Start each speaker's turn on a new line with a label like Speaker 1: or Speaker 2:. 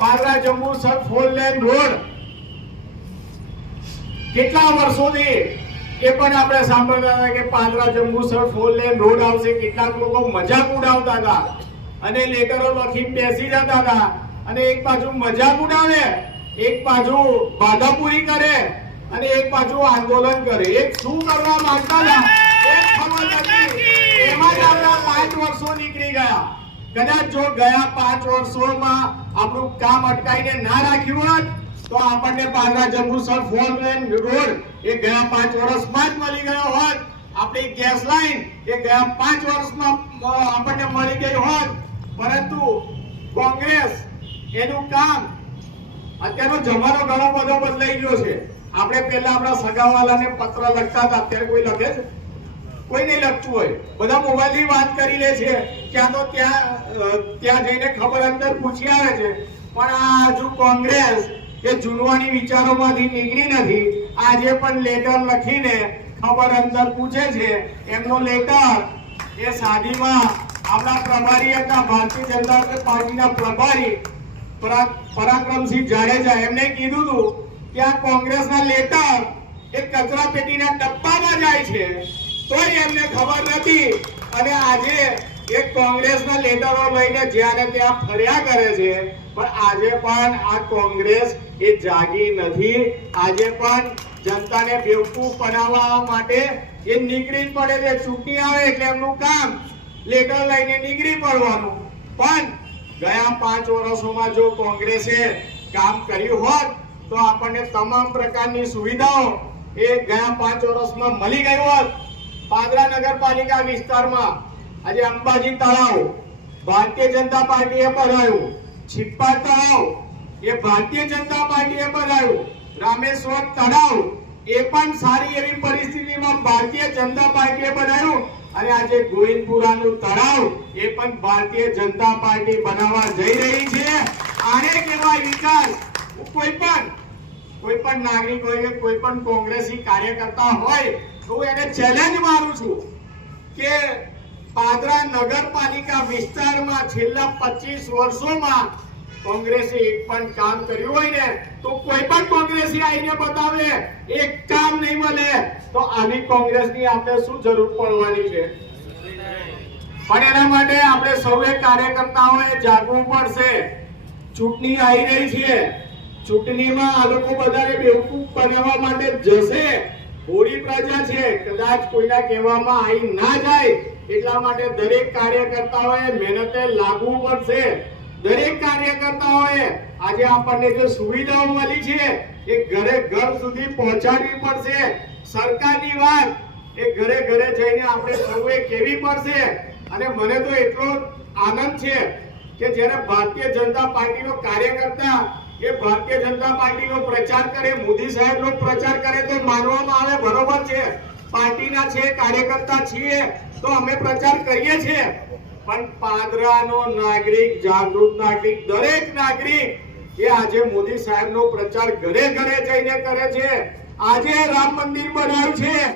Speaker 1: Padra Jambusar four lane road. કેટલા વર્ષોથી એ પણ આપણે સાંભળતા હતા કે Padra Jambusar four lane road આવશે. કેટલાક લોકો મજાક ઉડાવતા હતા અને લેટરો લખી બેસી જતા હતા. અને એક બાજુ મજાક ઉડાવે, એક બાજુ બાધા પૂરી કરે અને એક બાજુ આંદોલન કરે. એક શું કરવા માંગતા હતા? એમાં જ આપણા પાંચ વર્ષો નીકળી ગયા. કદાચ જો ગયા પાંચ વર્ષોમાં આપણું કામ અટકાઈને ના રાખ્યું હોત, તો આપણને Padra Jambusar four lane road એ ગયા પાંચ વર્ષમાં જ મળી ગયો હોત. આપણી ગેસ લાઈન એ ગયા પાંચ વર્ષમાં આપણને મળી ગઈ હોત. પરંતુ કોંગ્રેસ એનું કામ, અત્યારનો જમાનો ઘણો બધો બદલાઈ ગયો છે. આપણે પહેલા આપણા સગાવાલાને પત્ર લખતા હતા, અત્યારે કોઈ લખે છે? કોઈ નહીં લખતું હોય. બધા મોબાઈલની વાત કરી લે છે. ક્યાં તો ત્યાં ત્યાં જઈને ખબર અંદર પૂછી આવે છે. પણ આ હજુ કોંગ્રેસ એ જૂનવાની વિચારોમાંથી નીકળી નથી. આજે પણ લેટર લખીને ખબર અંદર પૂછે છે. એમનો લેટર એ સાદીમાં આપણા પ્રભારી હતા, ભારતીય જનતા પાર્ટીના પ્રભારી પરા- પરાક્રમસિંહ જાડેજા. એમને કીધું હતું કે આ કોંગ્રેસના લેટર એ કચરા પેટીના ડબ્બામાં જાય છે. તોય એમને ખબર નથી. અને આજે એ કોંગ્રેસના લેટરો લઈને જ્યાં ત્યાં ફર્યા કરે છે, પણ આજે પણ આ કોંગ્રેસ એ જાગી નથી. આજે પણ જનતાને બેવકૂફ બનાવવા માટે એ નીકળી પડે છે. ચૂંટણી આવે એટલે એમનું કામ લેટર લઈને નીકળી પડવાનું. પણ ગયા પાંચ વર્ષોમાં જો કોંગ્રેસે કામ કર્યું હોત, તો આપણને તમામ પ્રકારની સુવિધાઓ એ ગયા પાંચ વર્ષમાં મળી ગઈ હોત. પાદરા નગરપાલિકા વિસ્તારમાં આજે અંબાજી તળાવ ભારતીય જનતા પાર્ટીએ ભરાયું છિપ્પા તળાવ એ ભારતીય જનતા પાર્ટીએ ભરાયું રામેશ્વર તળાવ એ પણ સારી એવી પરિસ્થિતિમાં ભારતીય જનતા પાર્ટીએ બનાવ્યું. અને આજે ગોવિંદપુરાનું તળાવ એ પણ ભારતીય જનતા પાર્ટી બનાવવા જઈ રહી છે. આને કહેવાય વિકાસ. કોઈ પણ કોઈ પણ નાગરિક હોય કે કોઈ પણ કોંગ્રેસી કાર્યકર્તા હોય હું એને ચેલેન્જ મારું છું કે પાદરા નગરપાલિકા વિસ્તારમાં છેલ્લા પચીસ વર્ષોમાં કોંગ્રેસે એક પણ કામ કર્યું હોય ને, તો કોઈ પણ કોંગ્રેસી આવીને બતાવે, એક કામ નહીં મળે, તો આની કોંગ્રેસની આપણે શું જરૂર પડવાની છે? પણ એના માટે આપણે સૌએ કાર્યકર્તાઓએ જાગવું પડશે. ચૂંટણી આવી રહી છે. ચૂંટણીમાં આ લોકો બધાને બેવકૂફ બનાવવા માટે જશે. હોળી પ્રજા છે, કદાચ કોઈના કહેવામાં આવી ના જાય, એટલા માટે દરેક કાર્યકર્તાઓએ મહેનતે લાગવું પડશે. દરેક કાર્યકર્તાઓએ આજે આપણને જે સુવિધાઓ મળી છે, એ ઘરે ઘર સુધી પહોંચાડવી પડશે. સરકારની વાત, એ ઘરે ઘરે જઈને આપણે સૌએ કેવી પડશે? અને મને તો એટલો આનંદ છે કે જ્યારે ભારતીય જનતા પાર્ટીનો કાર્યકર્તા એ ભારતીય જનતા પાર્ટીનો પ્રચાર કરે, મોદી સાહેબનો પ્રચાર કરે તો માનવામાં આવે, બરોબર છે? પાર્ટીના છે કાર્યકર્તા છીએ, તો અમે પ્રચાર કરીએ છીએ. પણ પાદરાનો નાગરિક, જાગૃત નાગરિક, દરેક નાગરિક એ આજે મોદી સાહેબનો પ્રચાર ઘરે ઘરે જઈને કરે છે. આજે રામ મંદિર બનાવ્યું છે.